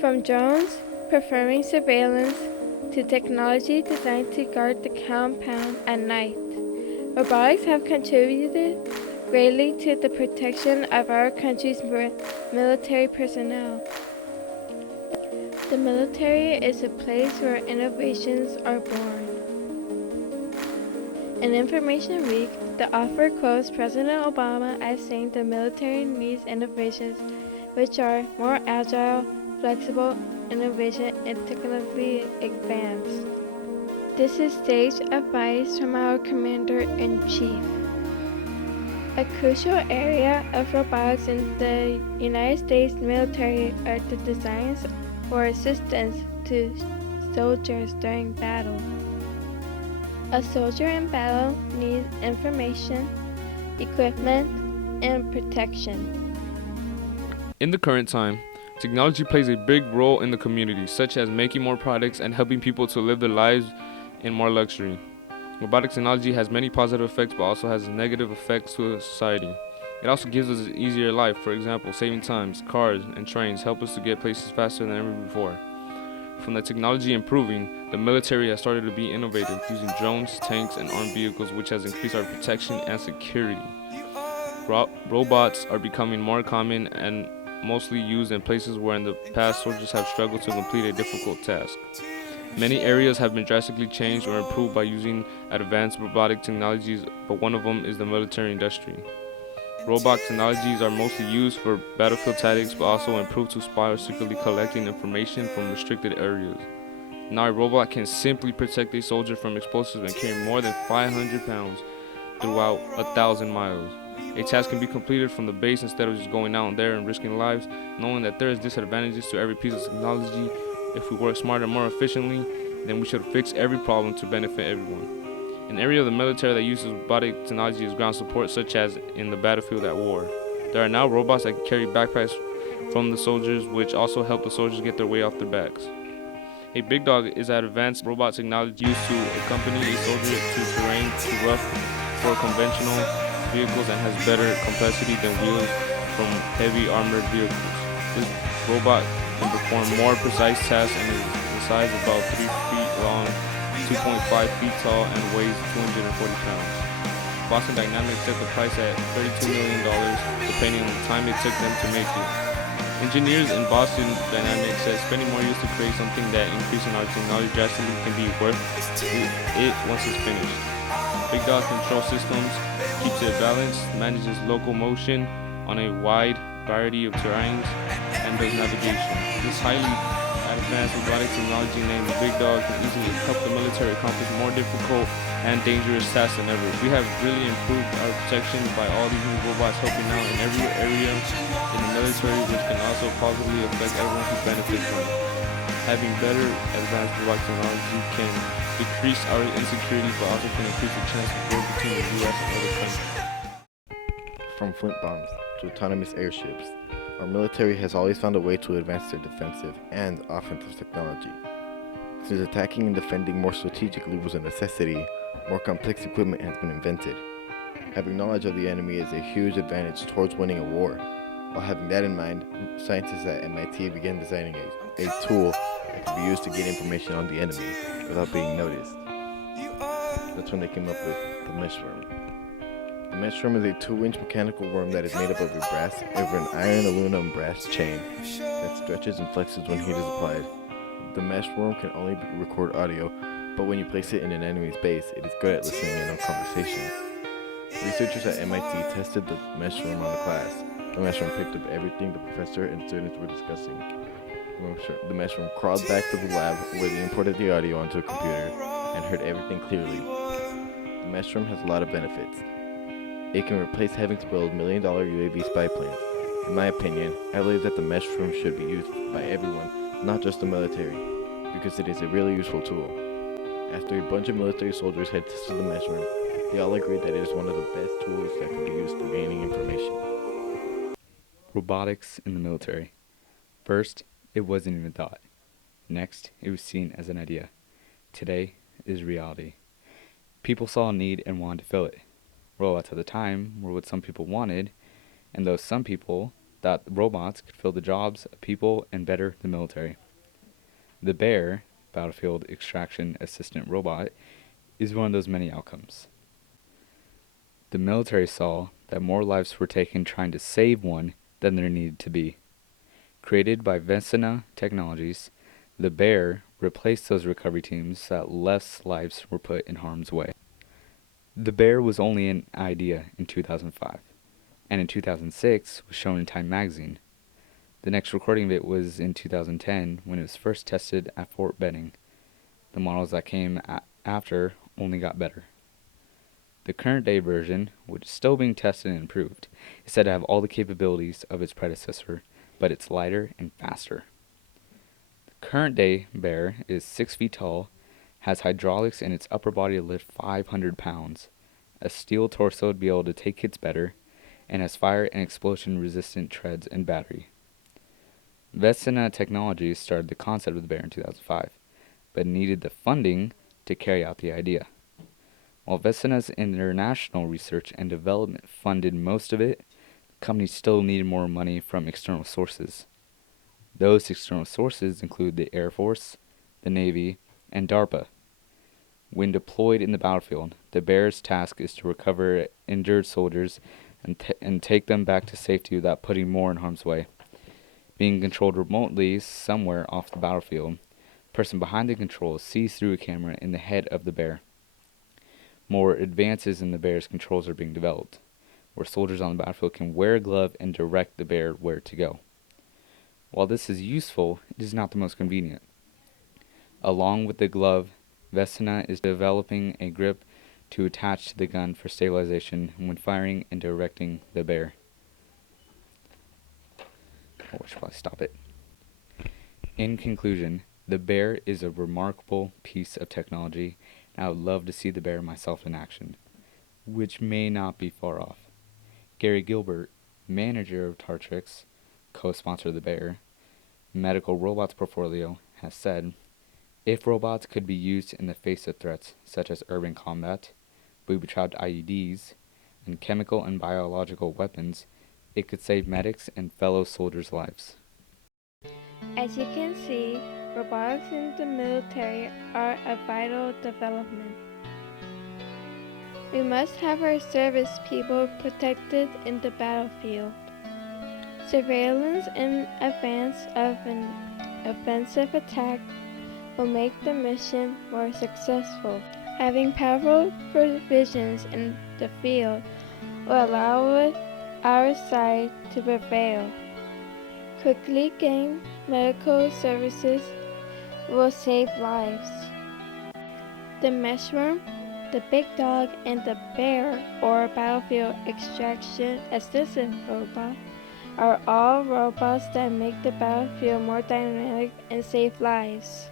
From drones performing surveillance to technology designed to guard the compound at night, robotics have contributed greatly to the protection of our country's military personnel. The military is a place where innovations are born. In Information Week, the author quotes President Obama as saying the military needs innovations which are more agile, flexible, innovation, and technically advanced. This is sage advice from our Commander-in-Chief. A crucial area of robotics in the United States military are the designs for assistance to soldiers during battle. A soldier in battle needs information, equipment, and protection. In the current time, technology plays a big role in the community, such as making more products and helping people to live their lives in more luxury. Robotic technology has many positive effects but also has negative effects to society. It also gives us an easier life. For example, saving times, cars, and trains help us to get places faster than ever before. From the technology improving, the military has started to be innovative, using drones, tanks, and armed vehicles, which has increased our protection and security. Robots are becoming more common and mostly used in places where in the past soldiers have struggled to complete a difficult task. Many areas have been drastically changed or improved by using advanced robotic technologies, but one of them is the military industry. Robot technologies are mostly used for battlefield tactics, but also improved to spy or secretly collecting information from restricted areas. Now a robot can simply protect a soldier from explosives and carry more than 500 pounds throughout 1,000 miles. A task can be completed from the base instead of just going out there and risking lives, knowing that there is disadvantages to every piece of technology. If we work smarter and more efficiently, then we should fix every problem to benefit everyone. An area of the military that uses robotic technology is ground support, such as in the battlefield at war. There are now robots that can carry backpacks from the soldiers, which also help the soldiers get their weight off their backs. A big dog is an advanced robot technology used to accompany a soldier to terrain too rough for conventional vehicles and has better capacity than wheels from heavy armored vehicles. This robot can perform more precise tasks and is the size of about 3 feet long, 2.5 feet tall, and weighs 240 pounds. Boston Dynamics set the price at $32 million, depending on the time it took them to make it. Engineers in Boston Dynamics said spending more years to create something that increasing our technology drastically can be worth it once it's finished. Big Dog control systems, keeps it balanced, manages locomotion on a wide variety of terrains, and does navigation. This highly advanced robotic technology named Big Dog can easily help the military accomplish more difficult and dangerous tasks than ever. We have really improved our protection by all these new robots helping out in every area in the military, which can also positively affect everyone who benefits from it. Having better advanced robotic technology can decrease our insecurity, but also can increase the chance of war between the U.S. and other countries. From flint bombs to autonomous airships, our military has always found a way to advance their defensive and offensive technology. Since attacking and defending more strategically was a necessity, more complex equipment has been invented. Having knowledge of the enemy is a huge advantage towards winning a war. While having that in mind, scientists at MIT began designing a tool that could be used to get information on the enemy without being noticed. That's when they came up with the mesh worm. The mesh worm is a 2-inch mechanical worm that is made up of an iron aluminum brass chain that stretches and flexes when heat is applied. The mesh worm can only record audio, but when you place it in an enemy's base, it is good at listening in on conversations. Researchers at MIT tested the mesh worm on the class. The mesh worm picked up everything the professor and students were discussing. The mesh worm crawled back to the lab where they imported the audio onto a computer and heard everything clearly. The mesh worm has a lot of benefits. It can replace having to build million-dollar UAV spy planes. In my opinion, I believe that the mesh worm should be used by everyone, not just the military, because it is a really useful tool. After a bunch of military soldiers had tested the mesh worm, they all agreed that it is one of the best tools that can be used for gaining information. Robotics in the military. First, it wasn't even thought. Next, it was seen as an idea. Today is reality. People saw a need and wanted to fill it. Robots at the time were what some people wanted, and those some people that robots could fill the jobs of people and better the military. The Bear, Battlefield Extraction Assistant Robot, is one of those many outcomes. The military saw that more lives were taken trying to save one than there needed to be. Created by Vesina Technologies, the Bear replaced those recovery teams so that less lives were put in harm's way. The Bear was only an idea in 2005, and in 2006 was shown in Time magazine. The next recording of it was in 2010 when it was first tested at Fort Benning. The models that came after only got better. The current day version, which is still being tested and improved, is said to have all the capabilities of its predecessor, but it's lighter and faster. The current day Bear is 6 feet tall, has hydraulics in its upper body to lift 500 pounds, a steel torso to be able to take hits better, and has fire and explosion resistant treads and battery. Vesina Technologies started the concept of the Bear in 2005, but needed the funding to carry out the idea. While Vesina's international research and development funded most of it, the company still needed more money from external sources. Those external sources include the Air Force, the Navy, and DARPA. When deployed in the battlefield, the Bear's task is to recover injured soldiers and take them back to safety without putting more in harm's way. Being controlled remotely somewhere off the battlefield, the person behind the controls sees through a camera in the head of the Bear. More advances in the Bear's controls are being developed, where soldiers on the battlefield can wear a glove and direct the Bear where to go. While this is useful, it is not the most convenient. Along with the glove, Vesina is developing a grip to attach to the gun for stabilization when firing and directing the Bear. Oh, I should probably stop it. In conclusion, the Bear is a remarkable piece of technology, and I would love to see the Bear myself in action, which may not be far off. Gary Gilbert, manager of Tartrix, co-sponsor of the Bear, medical robots portfolio, has said, if robots could be used in the face of threats such as urban combat, booby-trapped IEDs, and chemical and biological weapons, it could save medics and fellow soldiers' lives. As you can see, robotics in the military are a vital development. We must have our service people protected in the battlefield. Surveillance in advance of an offensive attack will make the mission more successful. Having powerful provisions in the field will allow our side to prevail. Quickly getting medical services will save lives. The Meshworm, the Big Dog, and the Bear, or Battlefield Extraction Assistant Robot, are all robots that make the battlefield more dynamic and save lives.